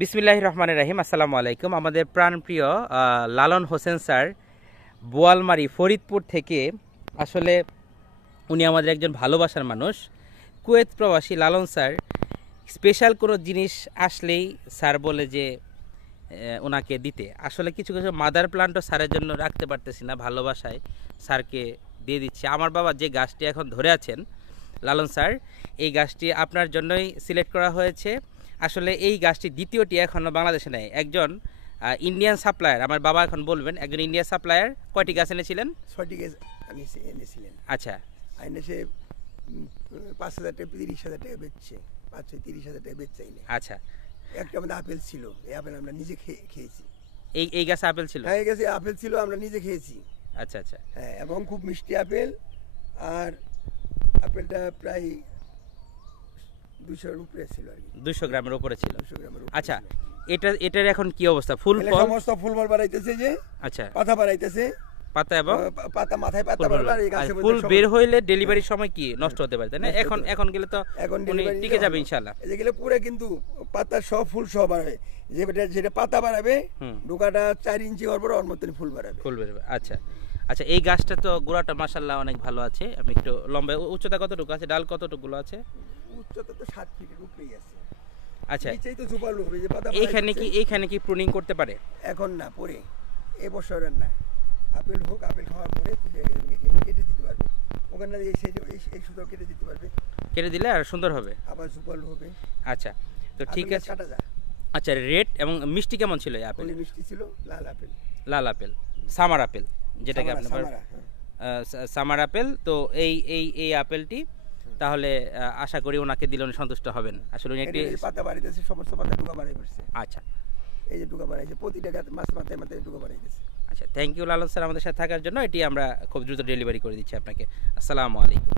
বিসমিল্লাহির রহমানির রহিম। আসসালামু আলাইকুম। আমাদের প্রাণপ্রিয় লালন হোসেন স্যার বোয়ালমারি ফরিদপুর থেকে, আসলে উনি আমাদের একজন ভালোবাসার মানুষ। কুয়েত প্রবাসী লালন স্যার স্পেশাল কোনো জিনিস আসলেই স্যার বলে যে ওনাকে দিতে। আসলে কিছু কিছু মাদার প্লান্টও স্যারের জন্য রাখতে পারতেছি না, ভালোবাসায় স্যারকে দিয়ে দিচ্ছি। আমার বাবা যে গাছটি এখন ধরে আছেন লালন স্যার, এই গাছটি আপনার জন্যই সিলেক্ট করা হয়েছে। আসলে এই গাছটি দ্বিতীয়টি এখনও বাংলাদেশে নেই। একজন ইন্ডিয়ান সাপ্লায়ার, আমার বাবা এখন বলবেন, একজন ইন্ডিয়ান সাপ্লায়ার কয়টি গাছ এনেছিলেন? 6টি গাছ এনেছিলেন। আচ্ছা, এনে সে 5,000 টাকা 30,000 টাকা বেচছে, 5-30,000 টাকা বেচছে। আচ্ছা। একটা আমাদের আপেল ছিল, এই আপেল আমরা নিজে খেয়েছি। এই গাছে আপেল ছিল? হ্যাঁ, এই গাছে আপেল ছিল, আমরা নিজে খেয়েছি। আচ্ছা আচ্ছা। হ্যাঁ, এবং খুব মিষ্টি আপেল। আর আপেলটা প্রায় 200-এর উপরে ছিল আর কি, 200 গ্রামের উপরে ছিল। 200 গ্রামের উপরে। আচ্ছা, এটার এখন কি অবস্থা? ফুল এলে ফল? সমস্ত ফুল ফল বাড়াইতেছে, যে আচ্ছা, পাতা বাড়াইতেছে, পাতা এবং পাতা মাথায় পাতা বাড়বে। আর এই গাছের ফুল মধ্যে বের হইলে ডেলিভারির সময় কি নষ্ট হতে পারে, তাই না? নষ্ট হতে এখন পারে। এখন গেলে তো এখন উনি delivery টিকে নিলে যাবে ভালো। ইনশাআল্লাহ। এগুলো পুরো কিন্তু পাতা সব ফুল সব বাড়াবে। যেটা পাতা বাড়াবে, ডোকাটা 4 ইঞ্চি হওয়ার পর ওর মতন ফুল বাড়াবে। ফুল বেরোবে। আচ্ছা আচ্ছা। এই গাছটা তো গোড়াটা মাশাআল্লাহ অনেক ভালো আছে। আমি একটু লম্বা, উচ্চতা কতটুকু আছে, ডাল কতটুকুগুলো আছে? উচ্চতা তো 7 ফিটের উপরেই আছে। আচ্ছা, নিচেই তো ঝোপালো হবে, যে পাতা এইখানে কি প্রুনিং করতে পারে? এখন না, পরে এই বছরের না। আপেল হোক, আপেল খাওয়ার পরে কেটে দিতে পারবে। ওখানে এই সুতো কেটে দিতে পারবে, কেটে দিলে আর সুন্দর হবে। আবার ঝোপালো হবে। আচ্ছা, তো ঠিক আপেল আছে। কাটা যায়। আচ্ছা, রেড এবং মিষ্টি কেমন ছিল এই আপেল? পলি মিষ্টি ছিল, লাল আপেল। লাল আপেল, সামার আপেল যেটাকে আপনি সামারা, হ্যাঁ। Summer apple. তো এই আপেলটি তাহলে আশা করি ওনাকে দিলে উনি সন্তুষ্ট হবেন। আসলে উনি একটি এই পাতা বাড়াইতেছে, সমস্ত পাতা ডুকা বাড়াই পড়ছে। আচ্ছা এই যে ডুকা বাড়াইছে, প্রতিটা গাছ মাথায় মাথায় ডুকা বাড়াইতেছে। আচ্ছা, থ্যাংক ইউ লালন স্যার আমাদের সাথে থাকার জন্য। এটি আমরা খুব দ্রুত ডেলিভারি করে দিচ্ছি আপনাকে। আসসালামু আলাইকুম।